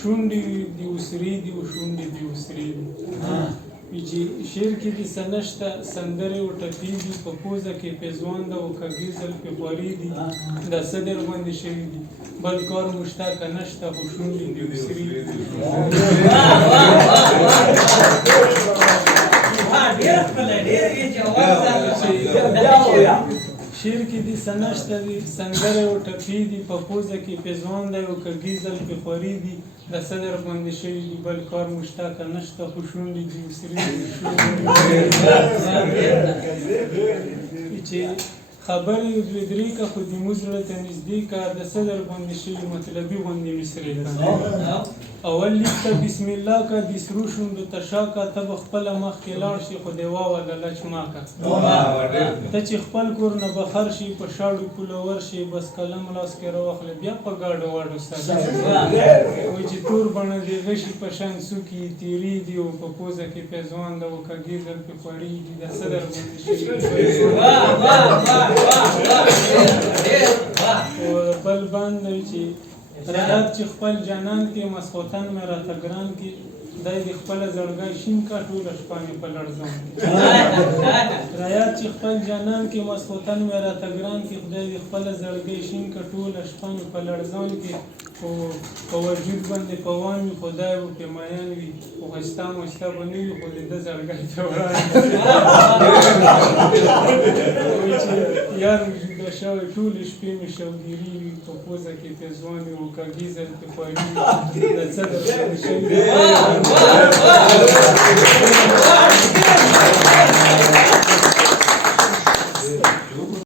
شونډې دې وسرې دي او شونډې دې وسرې دي چې شعر کې دې څه نشته سندرې او ټپې دي په پوزه کې پېزوان ده او کږې زلفې خوارې دي دا څه در باندې شوي دي بل کار مو شته که نشته خو شونډې دې وسرې دي شعر کې دې څه نشته دي سندرې او ټپې دي په پوزه کې پېزوان دی او کږې زلفې خوارې دي د څه در باندې شوي دي بل کار مو شته که نشته خو شونډې دې وسرې دي چې خبرې دوې درې که خو دې مو زړه ته نږدې که د څه در باندې شوي مطلبي غوندې مصرې که اول لیک ته بسم الله که د سرو شونډو ته شا که ته به خپله مخکې لاړ شي خو دې واوله لچ مه که ته چې خپل کور نه بهر شي په شاړو پوله ورشي بس قلم لاس کې راواخلې بیا په ګاډو واډو سره وایي چې تور بڼه دې غشي په شان څوکې تیرې دي او په پوزه کې پېزوان ده او کږې زلفې خوړې دي د څه در باندې شوي بل بند دی چې رایات چې خپل جانان کې مسخوتن مې راته ګران کې دی د خپله زړګی شین کا ټوله شپه مې په لړزان کې رایات چې خپل جانان کې مسخوتن مې راته ګران کې خدای د خپله زړګی شین کا ټوله شپه مې په لړزان کې خو په وجود باندې په وان وي خدای به پې میان وي خو ښایسته مسته به نه وي خو د ده زړګی ته وړاندې یار وجوده شوی ټولې شپې مې شوګیري وي په پوزه کې پېزوان وي او کږې زلفې خواري وي د څه در باندې شوي